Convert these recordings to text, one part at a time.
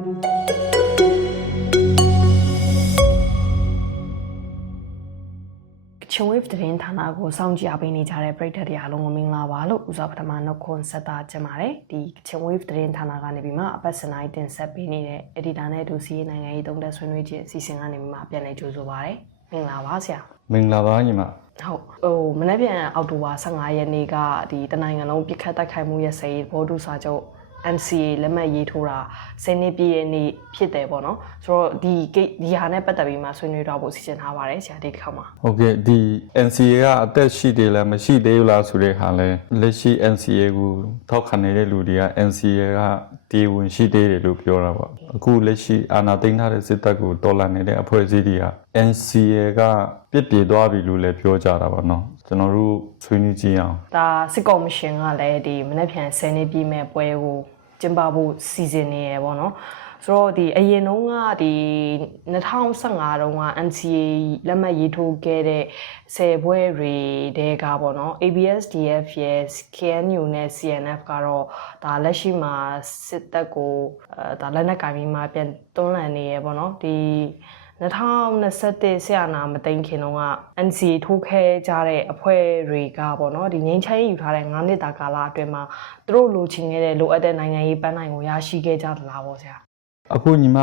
ချုံ wave သတင်းဌာနကိုစောင့်ကြည့်အားပေးနေကြတဲ့ပရိသတ်တွေအားလုံးကိုမင်္ဂလာပါလို့ဦးစွာပထမနှုတ်ခွန်းဆက်တာကြင်ပါတယ်ဒီချုံ wave သတင်းဌာနကနေပြီးမှအပတ်စနိုင်းတင်ဆက်ပေးနေတဲ့ editor နဲ့ဒူစီနိုင်ငံရေးသုံးသက်ဆွေးနွေးခြင်းအစီအစဉ်ကနေပြီးမှပြန်လည်ကြိုဆိုပါရစေမင်္ဂလာပါဆရာမင်္ဂလာပါညီမဟုတ်ဟိုမနေ့ပြန်အောက်တိုဘာ15ရက်နေ့ကဒီတနိုင်ငံလုံးပြစ်ခတ်တိုက်ခိုက်မှုရဲ့စေဘောဓုစာချုပ် NCA လက်မှတ်ရေးထိုးတာဆယ်နှစ်ပြည့်ရဲ့နေ့ဖြစ်တယ်ပေါ့နော်ဆိုတော့ဒီကိဒီဟာနဲ့ပတ်သက်ပြီးမှဆွေးနွေးတော့ဖို့စီစဉ်ထားပါတယ်ဆရာဒီတစ်ခါမှာဟုတ်ကဲ့ဒီ NCA ကအသက်ရှိတယ်လားမရှိသေးဘူးလားဆိုတဲ့ဟာလဲလက်ရှိ NCA ကိုထောက်ခံနေတဲ့လူတွေက NCA ကဒီဝင်ရှိသေးတယ်လို့ပြောတာပေါ့အခုလက်ရှိအာဏာသိမ်းထားတဲ့စစ်တပ်ကိုတော်လှန်နေတဲ့အဖွဲ့အစည်းတွေက NCA ကပြစ်ပြေသွားပြီလို့လည်းပြောကြတာပါနော်ကျွန်တော်တို့ဆွေးနွေးကြည့်အောင်ဒါစစ်ကော်မရှင်ကလည်းဒီမနေ့ပြန်ဆယ်နှစ်ပြည့်မဲ့ပွဲကို ကျင်းပဖို့စီစဉ်နေရပေါ့နော်ဆိုတော့ဒီအရင်တုန်းကဒီ2015တုန်းက NCA လက်မှတ်ရေးထိုးခဲ့တဲ့ဆယ်ပွဲတွေတဲကပေါ့နော် ABSDF ရဲ့ KNU နဲ့ CNF ကတော့ဒါလက်ရှိမှာစစ်တပ်ကိုအဲဒါလက်နက်ကင်ပြီးမှပြန်တွန်းလှန်နေရပေါ့နော်ဒီ 2021ဆရာနာမသိမ်းခင်တော့က NCA ထိုးခဲကြတဲ့အဖွဲ့တွေကပေါ့နော်ဒီငင်းချိုင်းယူထားတဲ့9နှစ်တာကာလအတွင်းမှာသူတို့လိုချင်ခဲ့တဲ့လိုအပ်တဲ့နိုင်ငံရေးပန်းနိုင်ကိုရရှိခဲ့ကြသလားပေါ့ဆရာအခုညီမ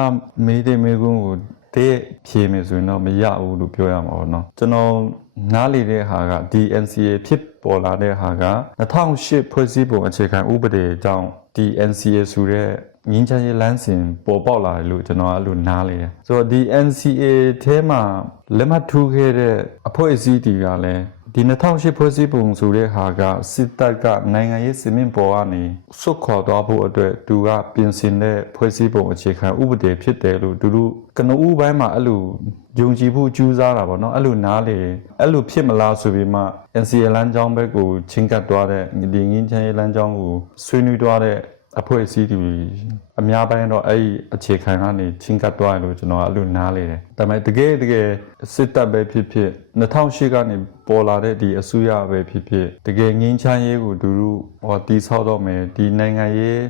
မေးတဲ့မေးခွန်းကိုတည့်ဖြေမယ်ဆိုရင်တော့မရဘူးလို့ပြောရမှာပေါ့နော်ကျွန်တော်နားလေတဲ့ဟာက DNCA ဖြစ်ပေါ်လာတဲ့ဟာက2008ဖွဲ့စည်းပုံအခြေခံဥပဒေအကြောင်း DNCA ဆိုတဲ့ ငင်းချမ်းရေးလမ်းစဉ်ပေါ်ပေါက်လာတယ်လို့ကျွန်တော်အဲ့လိုနားလေတယ်ဆိုတော့ DNCA ထဲမှာလက်မှတ်ထိုးခဲ့တဲ့အဖွဲ့အစည်းတွေကလည်းဒီ2008ဖွဲ့စည်းပုံဆိုတဲ့ဟာကစစ်တပ်ကနိုင်ငံရေးစင်မြင့်ပေါ်ကနေစွတ်ခေါ်သွားဖို့အတွက်သူကပြင်ဆင်တဲ့ဖွဲ့စည်းပုံအခြေခံဥပဒေဖြစ်တယ်လို့သူတို့ကနဦးပိုင်းမှာအဲ့လိုယုံကြည်ဖို့ကြိုးစားတာပေါ့နော်အဲ့လိုနားလေအဲ့လိုဖြစ်မလားဆိုပြီးမှ NCA လမ်းကြောင်းဘက်ကိုချင်းကပ်သွားတဲ့ဒီငင်းချမ်းရေးလမ်းကြောင်းကိုဆွေးနွေးသွားတဲ့ အဖွဲ့အစည်းတွေအများပိုင်းတော့အဲ့ဒီအခြေခံကနေချင်းကပ်သွားတယ်လို့ကျွန်တော်အဲ့လိုနားလေတယ်ဒါပေမဲ့တကယ်တကယ်စစ်တပ်ပဲဖြစ်ဖြစ်2008ကနေပေါ်လာတဲ့ဒီအစိုးရပဲဖြစ်ဖြစ်တကယ်ငင်းချမ်းရေးကိုသူတို့ဟောတီဆောက်တော့မယ်ဒီနိုင်ငံရေး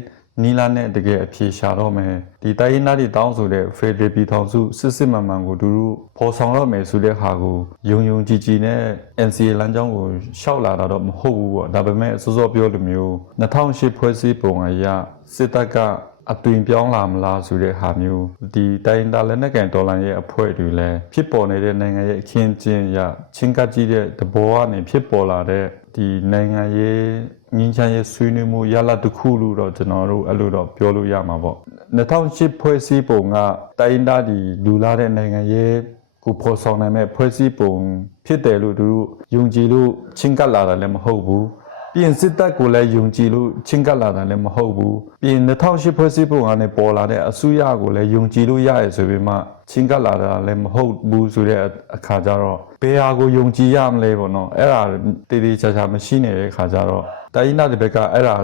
နီလာနဲ့တကယ်အဖြေရှာတော့မယ်ဒီတိုင်းရင်းသားတွေတောင်းဆိုတဲ့ Federal ပြည်ထောင်စုစစ်စစ်မှန်မှန်ကိုသူတို့ပေါ်ဆောင်တော့မယ်ဆိုတဲ့ဟာကိုယုံယုံကြည်ကြည်နဲ့ NCA လမ်းကြောင်းကိုရှောက်လာတာတော့မဟုတ်ဘူးပေါ့ဒါပေမဲ့စောစောပြောလိုမျိုး2008ဖွဲ့စည်းပုံအရစစ်တပ်ကအသွင်ပြောင်းလာမလားဆိုတဲ့ဟာမျိုးဒီတိုင်းရင်းသားလက်နက်ကန်ဒေါ်လာရဲ့အဖွဲ့တွေလည်းဖြစ်ပေါ်နေတဲ့နိုင်ငံရဲ့အခင်းကျင်းရချင်းကပ်ကြည့်တဲ့တဘောကနေဖြစ်ပေါ်လာတဲ့ဒီနိုင်ငံရေး ငင်းချမ်းရေးဆွေးနွေးမှုရလဒ်တစ်ခုလို့တော့ကျွန်တော်တို့အဲ့လိုတော့ပြောလို့ရမှာပေါ့2008ဖွဲ့စည်းပုံကတိုင်းရင်းသားဒီလူလာတဲ့နိုင်ငံရေးကိုဖော်ဆောင်နိုင်မဲ့ဖွဲ့စည်းပုံဖြစ်တယ်လို့သူတို့ယုံကြည်လို့ချင်းကပ်လာတာလည်းမဟုတ်ဘူး ပြင်စစ်တပ်ကိုလည်းယုံကြည်လို့ချင်းကပ်လာတာလည်းမဟုတ်ဘူးပြင်2008ဖွဲ့စည်းပုံကနေပေါ်လာတဲ့အစိုးရကိုလည်းယုံကြည်လို့ရရဆိုပေမှချင်းကပ်လာတာလည်းမဟုတ်ဘူးဆိုတဲ့အခါကျတော့ဘယ်ဟာကိုယုံကြည်ရမလဲပေါ့နော်အဲ့ဒါတေးသေးချာချာမရှိနေတဲ့အခါကျတော့တိုင်းနာတဲ့ဘက်ကအဲ့ဒါ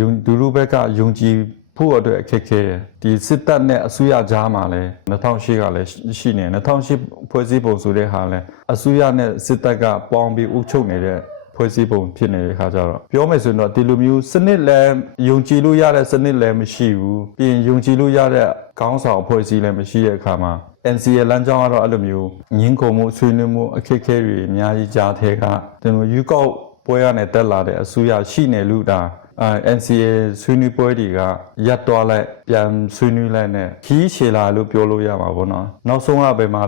ယုံဒူလူဘက်ကယုံကြည်ဖို့အတွက်အခက်ခဲတယ်ဒီစစ်တပ်နဲ့အစိုးရကြားမှာလည်း2008ကလည်းရှိနေ2008ဖွဲ့စည်းပုံဆိုတဲ့ဟာလည်းအစိုးရနဲ့စစ်တပ်ကပေါင်းပြီးအုပ်ချုပ်နေတဲ့ ဖွဲ့စည်းပုံဖြစ်နေတဲ့ခါကျတော့ပြောမယ်ဆိုရင်တော့ဒီလိုမျိုးစနစ်လည်းယုံကြည်လို့ရတဲ့စနစ်လည်းမရှိဘူးပြီးရင်ယုံကြည်လို့ရတဲ့ကောင်းဆောင်အဖွဲ့အစည်းလည်းမရှိတဲ့အခါမှာ NCA လမ်းကြောင်းကတော့အဲ့လိုမျိုးငင်းကုန်မှုဆွေးနွေးမှုအခက်အခဲတွေအများကြီးကြားထဲကဒီလိုယူကောက်ပွဲရနဲ့တက်လာတဲ့အစိုးရရှိနေလို့ဒါ အဲ NCA ဆွေးနွေးပွဲတွေကရပ်သွားလိုက်ပြန်ဆွေးနွေးလိုက်နဲ့ခီးရှည်လာလို့ပြောလို့ရမှာပေါ့နော်နောက်ဆုံးကပဲမှာ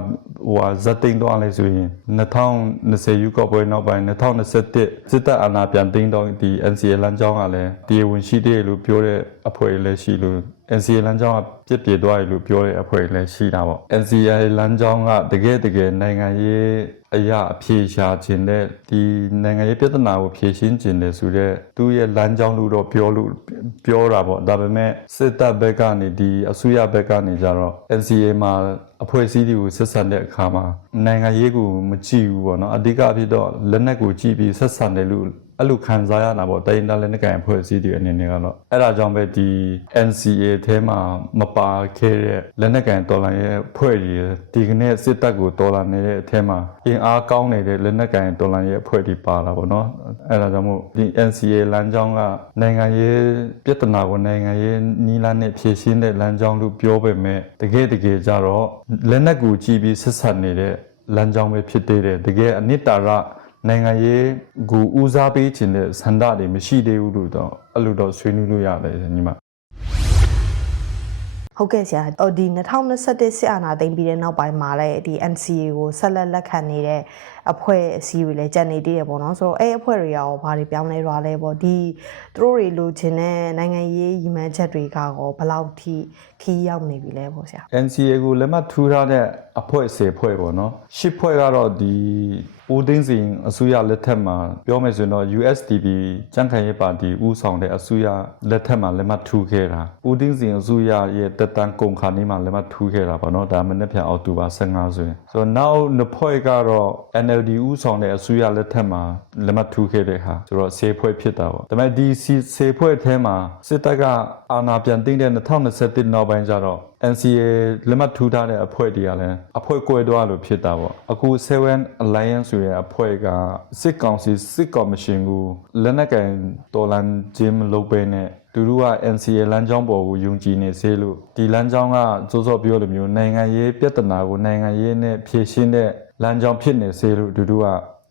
ဟိုဟာဇက်သိန်းသွားလဲဆိုရင်2020ယူကောက်ပွဲနောက်ပိုင်း2021စစ်တပ်အာဏာပြန်သိမ်းတော့ဒီ NCA လမ်းကြောင်းကလည်းဒီဝင်ရှိတယ်လို့ပြောတဲ့အဖွဲ့လည်းရှိလို့ NCA လမ်းကြောင်းကပြစ်ပြေသွားတယ်လို့ပြောတဲ့အဖွဲ့လည်းရှိတာပေါ့ NCA လမ်းကြောင်းကတကယ်တကယ်နိုင်ငံရေး အရာအဖြေရှာခြင်းတဲ့ဒီနိုင်ငံရေးပြဿနာကိုဖြေရှင်းခြင်းတဲ့ဆိုတော့သူ့ရဲ့လမ်းကြောင်းလို့တော့ပြောလို့ပြောတာပေါ့ဒါပေမဲ့စစ်တပ်ဘက်ကနေဒီအစိုးရဘက်ကနေကြတော့ NCA မှာအဖွဲ့အစည်းတွေကိုဆက်ဆံတဲ့အခါမှာနိုင်ငံရေးကိုမကြည့်ဘူးပေါ့နော်အဓိကအဖြစ်တော့လက်နက်ကိုကြည့်ပြီးဆက်ဆံတယ်လို့ အဲ့လိုခံစားရတာပေါ့တိုင်းဒေသလက်နက်ကိုင်အဖွဲ့အစည်းတွေအနေနဲ့ကတော့အဲ့ဒါကြောင့်ပဲဒီ NCA ထဲမှာမပါခဲ့တဲ့လက်နက်ကိုင်တော်လှန်ရေးအဖွဲ့တွေဒီကနေ့စစ်တပ်ကိုတော်လှန်နေတဲ့အထဲမှာအင်အားကောင်းနေတဲ့လက်နက်ကိုင်တော်လှန်ရေးအဖွဲ့တွေပါလာပေါ့နော်အဲ့ဒါကြောင့်မို့ဒီ NCA လမ်းကြောင်းကနိုင်ငံရေးပြဿနာကိုနိုင်ငံရေးနီးလန်းနဲ့ဖြေရှင်းတဲ့လမ်းကြောင်းလို့ပြောပေမဲ့တကယ်တကယ်ကြတော့လက်နက်ကိုကြည့်ပြီးဆက်ဆက်နေတဲ့လမ်းကြောင်းပဲဖြစ်သေးတယ်တကယ်အနှစ်သာရ နိုင်ငံရေးကိုဦးစားပေးခြင်းတဲ့ဆန္ဒတွေမရှိသေးဘူးလို့တော့အဲ့လိုတော့ဆွေးနွေးလို့ရတယ်ညီမဟုတ်ကဲ့ဆရာဟိုဒီ2021စစ်အာဏာသိမ်းပြီးတဲ့နောက်ပိုင်းမှာလည်းဒီ NCA ကိုဆက်လက်လက်ခံနေတဲ့အဖွဲ့အစည်းတွေလည်းကြံနေသေးတယ်ပေါ့နော်ဆိုတော့အဲ့အဖွဲ့တွေရောဘာတွေပြောင်းလဲရွာလဲပေါ့ဒီသူတို့တွေလိုချင်တဲ့နိုင်ငံရေးရည်မှန်းချက်တွေကရောဘယ်လောက်ထိခီးရောက်နေပြီလဲပေါ့ဆရာ NCA ကိုလက်မှတ်ထိုးထားတဲ့အဖွဲ့10ဖွဲ့ပေါ့နော်10ဖွဲ့ကတော့ဒီ ဦးသိန်းစိန်အစိုးရလက်ထက်မှာပြောမယ်ဆိုရင်တော့ USDP ကြံ့ခိုင်ရေးပါတီဦးဆောင်တဲ့အစိုးရလက်ထက်မှာလက်မှတ်ထိုးခဲ့တာဦးသိန်းစိန်အစိုးရရဲ့တက်တန်းကုန်ခါနေမှာလက်မှတ်ထိုးခဲ့တာပေါ့နော်ဒါမနေ့ပြန်အောက်တိုဘာ15ဆိုရင်ဆိုတော့နောက်နှစ်ဖွဲ့ကတော့ NLD ဦးဆောင်တဲ့အစိုးရလက်ထက်မှာလက်မှတ်ထိုးခဲ့တဲ့ဟာဆိုတော့10ဖွဲ့ဖြစ်တာပေါ့ဒါပေမဲ့ဒီ10ဖွဲ့ထဲမှာစစ်တပ်ကအာဏာပြန်သိမ်းတဲ့2021နောက်ပိုင်းကျတော့ NCA လက်မှတ်ထူထားတဲ့အဖွဲ့တွေကလည်းအဖွဲ့ကွဲသွားလို့ဖြစ်တာပေါ့အခု7 Alliance ဆိုတဲ့အဖွဲ့ကစစ်ကောင်စီစစ်ကော်မရှင်ကိုလက်နက်ကင်တော်လန်ခြင်းမလုပ်ဘဲနဲ့သူတို့က NCA လမ်းကြောင်းပေါ်ကိုယုံကြည်နေစေလို့ဒီလမ်းကြောင်းကစိုးစောပြောလိုမျိုးနိုင်ငံရေးပြဿနာကိုနိုင်ငံရေးနဲ့ဖြေရှင်းတဲ့လမ်းကြောင်းဖြစ်နေစေလို့သူတို့က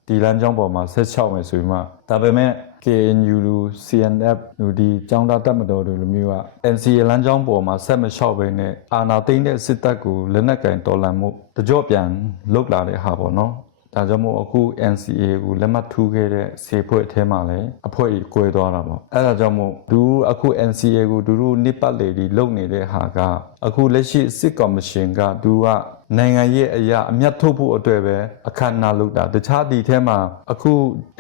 ဒီလမ်းကြောင်းပေါ်မှာဆက်ချောက်မယ်ဆိုရင်မှ ဒါပေမဲ့ KNU လူ CNF လူဒီចောင်းသားတက်မတော်တို့လိုမျိုးက NCA လမ်းကြောင်းပေါ်မှာဆက်မလျှောက်ဘဲနဲ့အာဏာသိမ်းတဲ့စစ်တပ်ကိုလက်နက်ကင်တော်လှန်မှုတကြော့ပြန်လုတ်လာတဲ့ဟာပေါ့နော်ဒါကြောင့်မို့အခု NCA ကိုလက်မှတ်ထိုးခဲ့တဲ့စေဖွဲ့အထဲမှာလည်းအဖွဲ့ကြီးကွဲသွားတာပေါ့အဲဒါကြောင့်မို့သူအခု NCA ကိုသူတို့နိပတ်လေဒီလုပ်နေတဲ့ဟာကအခုလက်ရှိစစ်ကော်မရှင်ကသူက နိုင်ငံရေးအရာအမျက်ထုတ်ဖို့အတွက်ပဲအခမ်းအနားလုပ်တာတခြားဒီထဲမှာအခု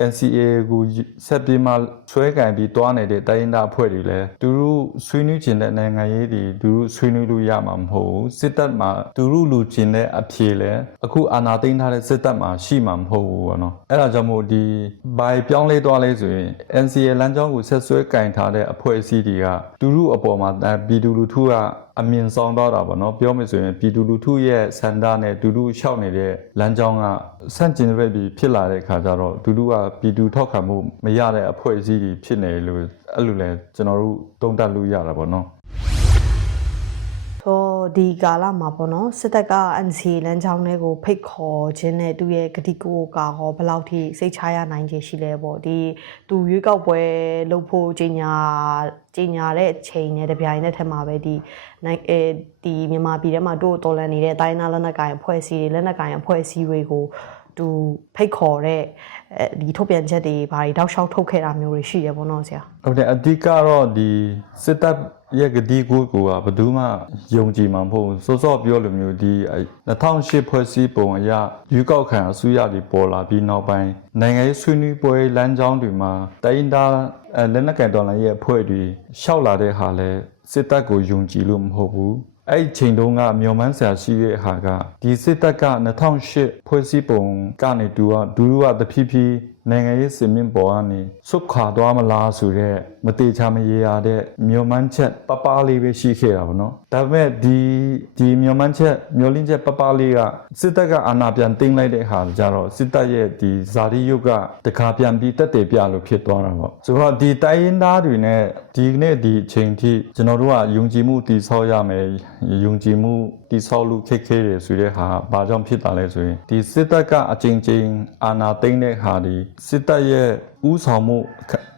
NCA ကိုဆက်ပြီးမှဆွဲကင်ပြီးတွားနေတဲ့တိုင်းရင်းသားအဖွဲ့တွေလည်းသူတို့ဆွေးနွေးခြင်းတဲ့နိုင်ငံရေးတွေသူတို့ဆွေးနွေးလို့ရမှာမဟုတ်ဘူးစစ်တပ်မှာသူတို့လူချင်းတဲ့အဖြေလည်းအခုအာဏာသိမ်းထားတဲ့စစ်တပ်မှာရှိမှာမဟုတ်ဘူးပေါ့နော်အဲ့ဒါကြောင့်မို့ဒီဘိုင်ပြောင်းလဲသွားလဲဆိုရင် NCA လမ်းကြောင်းကိုဆက်ဆွဲကင်ထားတဲ့အဖွဲ့အစည်းတွေကသူတို့အပေါ်မှာပြည်သူလူထုက အမြင်ဆောင်သွားတာပေါ့နော်ပြောမယ်ဆိုရင်ပြည်သူလူထုရဲ့စန္ဒနဲ့ဒူးဒူးရှောက်နေတဲ့လမ်းကြောင်းကဆန့်ကျင်ဘက်ပြီးဖြစ်လာတဲ့ခါကျတော့ဒူးဒူးကပြည်သူထောက်ခံမှုမရတဲ့အဖွဲ့အစည်းတွေဖြစ်နေလို့အဲ့လိုလဲကျွန်တော်တို့တုံ့တက်လို့ရတာပေါ့နော်ဆို ဒီကာလမှာပေါ့နော်စစ်တပ်က NCA လမ်းကြောင်းတွေကိုဖိတ်ခေါ်ခြင်းနဲ့သူရဲ့ဂတိကိုကဟောဘယ်လောက်ထိစိတ်ချရနိုင်ခြင်းရှိလဲပေါ့ဒီသူရွေးကောက်ပွဲလုပ်ဖို့ကြီးညာကြီးညာတဲ့အချိန်နဲ့တပြိုင်နက်ထက်မှာပဲဒီနိုင်အဲဒီမြန်မာပြည်ထဲမှာတို့တော်လန်နေတဲ့တိုင်းသားလက်နက်ကိုင်အဖွဲ့အစည်းတွေလက်နက်ကိုင်အဖွဲ့အစည်းတွေကိုသူဖိတ်ခေါ်တဲ့အဲဒီထုတ်ပြန်ချက်တွေဘာတွေတောက်လျှောက်ထုတ်ခဲ့တာမျိုးတွေရှိတယ်ပေါ့နော်ဆရာဟုတ်တယ်အဓိကတော့ဒီစစ်တပ် ရဲ့ဂတိကိုကိုကဘယ်သူမှယုံကြည်မှာမဟုတ်ဘူးစောစောပြောလိုမျိုးဒီ2008ဖွဲ့စည်းပုံအရရွေးကောက်ခံအစိုးရတွေပေါ်လာပြီးနောက်ပိုင်းနိုင်ငံရေးဆွေးနွေးပွဲလမ်းကြောင်းတွေမှာတိုင်းဒါအဲလက်နက်ကန်တော်လှန်ရေးအဖွဲ့တွေရှောက်လာတဲ့ဟာလဲစစ်တပ်ကိုယုံကြည်လို့မဟုတ်ဘူးအဲ့ဒီချိန်တုန်းကမျော်မှန်းစရာရှိတဲ့ဟာကဒီစစ်တပ်က2008ဖွဲ့စည်းပုံကနေတူကဒူးဒူးကတဖြည်းဖြည်းနိုင်ငံရေးစင်မြင့်ပေါ်ကနေစွတ်ခွာသွားမလားဆိုတော့ မတေချာမရေရတဲ့မျော်မှန်းချက်ပပလေးပဲရှိခဲ့တာဗောနော်ဒါပေမဲ့ဒီဒီမျော်မှန်းချက်မျော်လင့်ချက်ပပလေးကစစ်တပ်ကအာဏာပြန်သိမ်းလိုက်တဲ့ဟာကြတော့စစ်တပ်ရဲ့ဒီဇာတိယုတ်ကတခါပြန်ပြီးတက်တယ်ပြလို့ဖြစ်သွားတာပေါ့ဆိုတော့ဒီတိုင်းရင်းသားတွေနဲ့ဒီနေ့ဒီအချိန်ထိကျွန်တော်တို့ကယုံကြည်မှုတည်ဆောက်ရမယ်ယုံကြည်မှုတည်ဆောက်လို့ခက်ခဲတယ်ဆိုတဲ့ဟာဘာကြောင့်ဖြစ်တာလဲဆိုရင်ဒီစစ်တပ်ကအချိန်ချင်းအာဏာသိမ်းတဲ့ဟာဒီစစ်တပ်ရဲ့ဥဆောင်မှု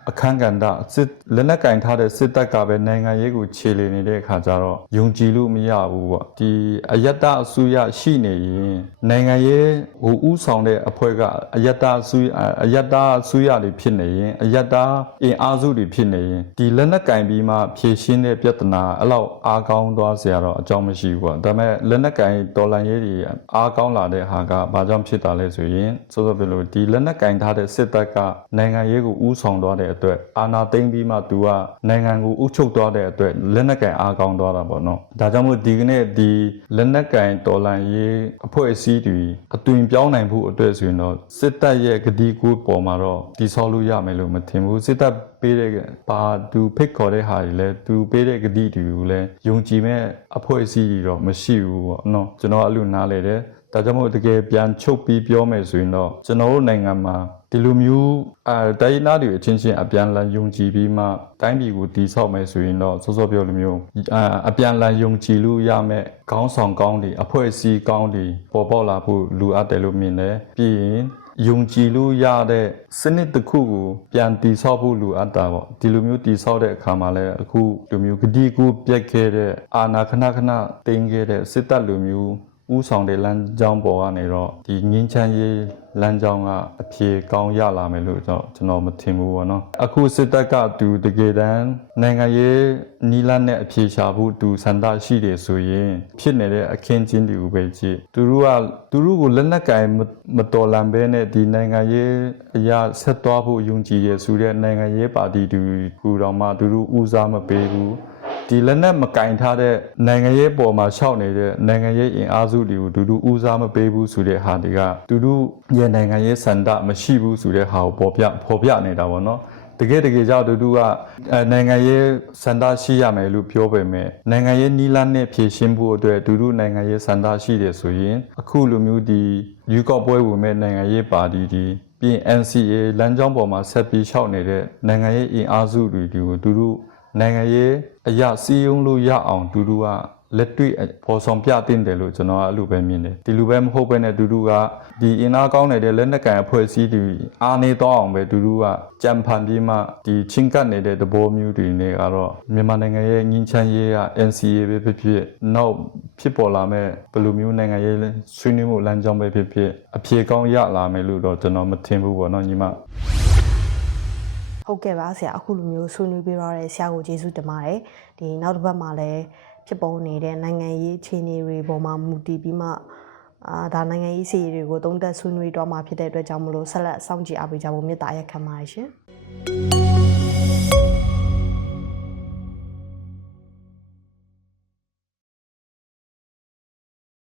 အခန်းကဏ္ဍစစ်လက်နက်ကင်ထားတဲ့စစ်တပ်ကပဲနိုင်ငံရေးကိုခြေလျင်နေတဲ့အခါကျတော့ယုံကြည်လို့မရဘူးပေါ့ဒီအယတအစိုးရရှိနေရင်နိုင်ငံရေးဟိုဥဆောင်တဲ့အဖွဲ့ကအယတအစိုးအယတအစိုးရတွေဖြစ်နေရင်အယတအင်အားစုတွေဖြစ်နေရင်ဒီလက်နက်ကင်ပြီးမှဖြေရှင်းတဲ့ပြဿနာအဲ့လောက်အားကောင်းသွားစရာတော့အကြောင်းမရှိဘူးပေါ့ဒါပေမဲ့လက်နက်ကင်တော်လန်ရေးတွေအားကောင်းလာတဲ့ဟာကဘာကြောင့်ဖြစ်တာလဲဆိုရင်စောစောပြောလို့ဒီလက်နက်ကင်ထားတဲ့စစ်တပ်ကနိုင်ငံရေးကိုဥဆောင်သွားတဲ့အတွက်အာဏာသိမ်းပြီးမှ तू ကနိုင်ငံကိုဥချုပ်သွားတဲ့အတွက်လက်နက်ကင်အားကောင်းသွားတာပေါ့နော်ဒါကြောင့်မို့ဒီကနေ့ဒီလက်နက်ကင်တော်လန်ရေးအဖွဲ့အစည်းတွေအသွင်ပြောင်းနိုင်ဖို့အတွက်ဆိုရင်တော့စစ်တပ်ရဲ့ဂတိကူပေါ်မှာတော့ဒီဆောက်လို့ရမယ်လို့မထင်ဘူးစစ်တပ်ပေးတဲ့ဘာသူဖိတ်ခေါ်တဲ့ဟာတွေလဲသူပေးတဲ့ဂတိတွေကိုလဲယုံကြည်မဲ့အဖွဲ့အစည်းတွေတော့မရှိဘူးပေါ့နော်ကျွန်တော်အဲ့လိုနားလေတယ်ဒါကြောင့်မို့တကယ်ပြန်ချုပ်ပြီးပြောမယ်ဆိုရင်တော့ကျွန်တော်တို့နိုင်ငံမှာ ဒီလိုမျိုးအဲတိုင်းနာတွေအချင်းချင်းအပြန်လန်ယုံကြည်ပြီးမှတိုင်းပြည်ကိုတည်ဆောက်မယ်ဆိုရင်တော့စောစောပြောလိုမျိုးအအပြန်လန်ယုံကြည်လို့ရမယ်ခေါင်းဆောင်ကောင်းတွေအဖွဲ့အစည်းကောင်းတွေပေါ်ပေါက်လာဖို့လူအပ်တယ်လို့မြင်တယ်ပြီးရင်ယုံကြည်လို့ရတဲ့စနစ်တစ်ခုကိုပြန်တည်ဆောက်ဖို့လူအပ်တာပေါ့ဒီလိုမျိုးတည်ဆောက်တဲ့အခါမှာလည်းအခုလိုမျိုးဂတိကူပြက်ခဲ့တဲ့အာနာခဏခဏတင်းခဲ့တဲ့စစ်တပ်လိုမျိုး ဥဆောင်တဲ့လမ်းကြောင်းပေါ်ကနေတော့ဒီငင်းချမ်းရေးလမ်းကြောင်းကအဖြေကောင်းရလာမယ်လို့တော့ကျွန်တော်မထင်ဘူးပေါ့နော်အခုစစ်တပ်ကသူတကယ်တမ်းနိုင်ငံရေးနီလန်းနဲ့အဖြေရှာဖို့သူစန္ဒရှိတယ်ဆိုရင်ဖြစ်နေတဲ့အခင်းချင်းတွေကိုပဲကြည့်သူတို့ကသူတို့ကိုလက်နက်ကင်မမတော်လန်ဘဲနဲ့ဒီနိုင်ငံရေးအရာဆက်သွားဖို့ယုံကြည်ရဆိုတဲ့နိုင်ငံရေးပါတီတူတော့မှသူတို့ဦးစားမပေးဘူး ဒီလက်နက်မကင်ထားတဲ့နိုင်ငံရေးပေါ်မှာရှောက်နေတဲ့နိုင်ငံရေးအင်အားစုတွေကိုဒူဒူဦးစားမပေးဘူးဆိုတဲ့ဟာတွေကဒူဒူရဲ့နိုင်ငံရေးစန္ဒမရှိဘူးဆိုတဲ့ဟာကိုပေါ်ပြပေါ်ပြနေတာပေါ့နော်တကယ်တကယ်ကြောင့်ဒူဒူကအဲနိုင်ငံရေးစန္ဒရှိရမယ်လို့ပြောပေမဲ့နိုင်ငံရေးနီလာနဲ့ဖြည့်ရှင်းဖို့အတွက်ဒူဒူနိုင်ငံရေးစန္ဒရှိတယ်ဆိုရင်အခုလိုမျိုးဒီယူကော့ပွဲဝင်မဲ့နိုင်ငံရေးပါတီဒီပြီးရင် NCA လမ်းကြောင်းပေါ်မှာဆက်ပြီးရှောက်နေတဲ့နိုင်ငံရေးအင်အားစုတွေကိုဒူဒူ နိုင်ငံရေးအရာစီယုံလို့ရအောင်ဒူဒူကလက်တွေ့ပေါ်ဆောင်ပြတင်တယ်လို့ကျွန်တော်ကအဲ့လိုပဲမြင်တယ်ဒီလိုပဲမဟုတ်ဘဲနဲ့ဒူဒူကဒီအင်အားကောင်းနေတဲ့လက်နက်ကန်အဖွဲ့အစည်းတွေအားနေတော့အောင်ပဲဒူဒူကကြံဖန်ပြီးမှဒီချင်းကပ်နေတဲ့သဘောမျိုးတွေနဲ့ကတော့မြန်မာနိုင်ငံရဲ့ငင်းချမ်းရေးက NCA ပဲဖြစ်ဖြစ်နောက်ဖြစ်ပေါ်လာမဲ့ဘယ်လိုမျိုးနိုင်ငံရေးဆွေးနွေးမှုလမ်းကြောင်းပဲဖြစ်ဖြစ်အဖြေကောင်းရလာမယ်လို့တော့ကျွန်တော်မထင်ဘူးပေါ့နော်ညီမ ဟုတ်ကဲ့ပါဆရာအခုလိုမျိုးဆွေးနွေးပေးရတဲ့ဆရာကိုကျေးဇူးတင်ပါတယ်ဒီနောက်တစ်ပတ်မှာလည်းဖြစ်ပေါ်နေတဲ့နိုင်ငံရေးအခြေအနေတွေပေါ်မှာမူတည်ပြီးမှအာဒါနိုင်ငံရေးစီတွေကိုသုံးသပ်ဆွေးနွေးတော့မှာဖြစ်တဲ့အတွက်ကြောင့်မလို့ဆက်လက်စောင့်ကြည့်အားပေးကြဖို့မေတ္တာရက်ခံပါတယ်ရှင်